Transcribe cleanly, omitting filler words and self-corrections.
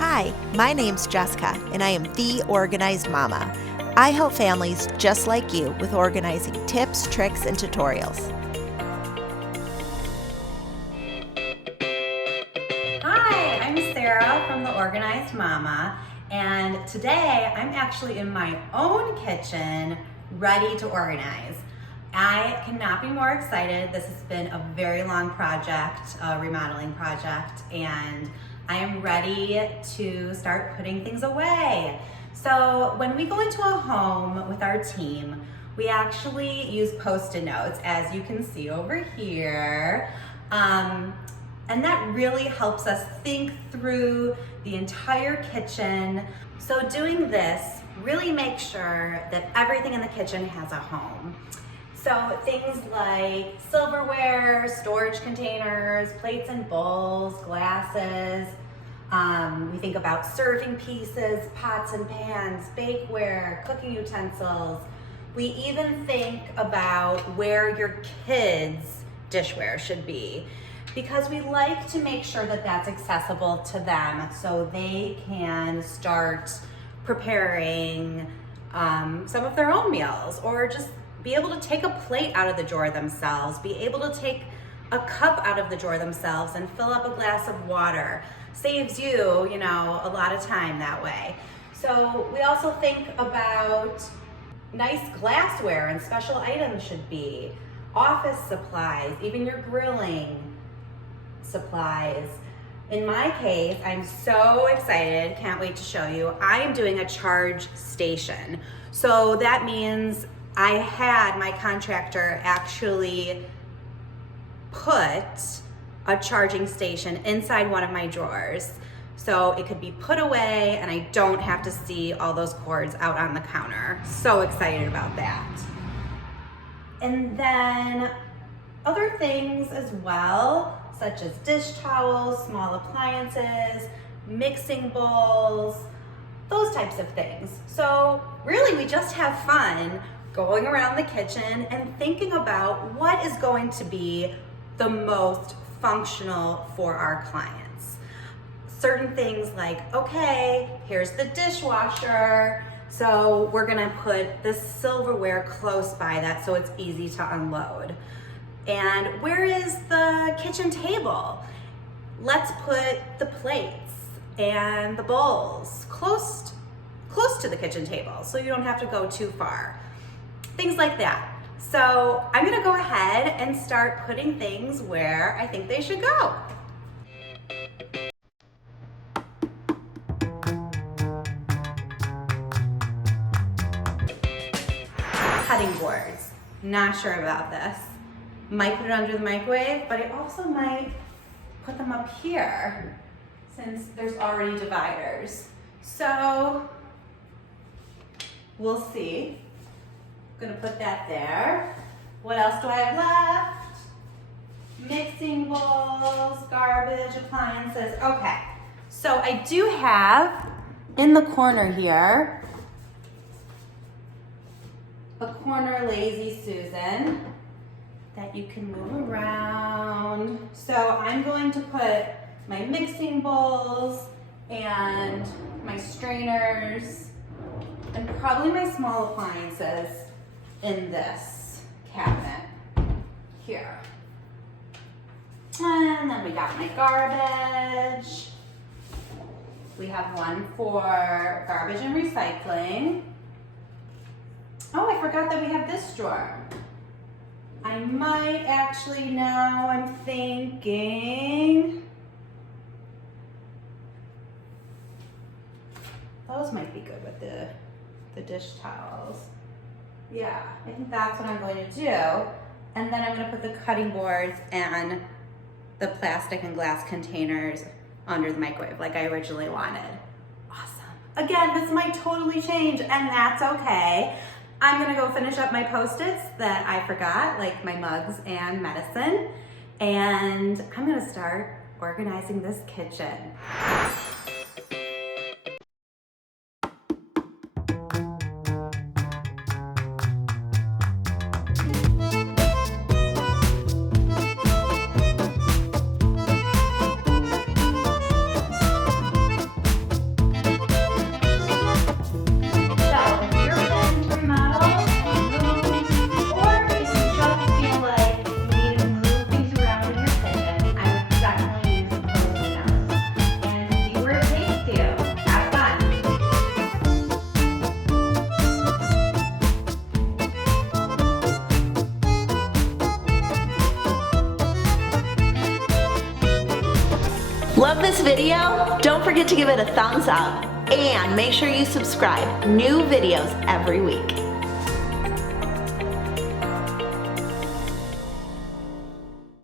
Hi, my name's Jessica, and I am the Organized Mama. I help families just like you with organizing tips, tricks, and tutorials. Hi, I'm Sara from The Organized Mama, and today I'm actually in my own kitchen, ready to organize. I cannot be more excited. This has been a very long project, a remodeling project, and I am ready to start putting things away. So when we go into a home with our team, we actually use Post-it notes, as you can see over here. And that really helps us think through the entire kitchen. So doing this really makes sure that everything in the kitchen has a home. So things like silverware, storage containers, plates and bowls, glasses. We think about serving pieces, pots and pans, bakeware, cooking utensils. We even think about where your kids' dishware should be, because we like to make sure that that's accessible to them so they can start preparing some of their own meals, or just be able to take a plate out of the drawer themselves, be able to take a cup out of the drawer themselves and fill up a glass of water. Saves you, a lot of time that way. So we also think about nice glassware and special items should be, office supplies, even your grilling supplies. In my case, I'm so excited, can't wait to show you. I am doing a charge station. So that means I had my contractor actually put a charging station inside one of my drawers, so it could be put away and I don't have to see all those cords out on the counter. So excited about that. And then other things as well, such as dish towels, small appliances, mixing bowls, those types of things. So really we just have fun going around the kitchen and thinking about what is going to be the most functional for our clients. Certain things like, okay, here's the dishwasher, so we're gonna put the silverware close by that so it's easy to unload. And where is the kitchen table? Let's put the plates and the bowls close to the kitchen table so you don't have to go too far. Things like that. So I'm gonna go ahead and start putting things where I think they should go. Cutting boards. Not sure about this. Might put it under the microwave, but I also might put them up here since there's already dividers. So we'll see. Gonna put that there. What else do I have left? Mixing bowls, garbage, appliances. Okay, so I do have in the corner here a corner Lazy Susan that you can move around. So I'm going to put my mixing bowls and my strainers and probably my small appliances in this cabinet here. And then we got my garbage. We have one for garbage and recycling. Oh, I forgot that we have this drawer. I might actually, now I'm thinking, those might be good with the dish towels. Yeah, I think that's what I'm going to do. And then I'm going to put the cutting boards and the plastic and glass containers under the microwave like I originally wanted. Awesome. Again, this might totally change, and that's okay. I'm going to go finish up my Post-its that I forgot, like my mugs and medicine, and I'm going to start organizing this kitchen. love this video? Don't forget to give it a thumbs up and make sure you subscribe. New videos every week.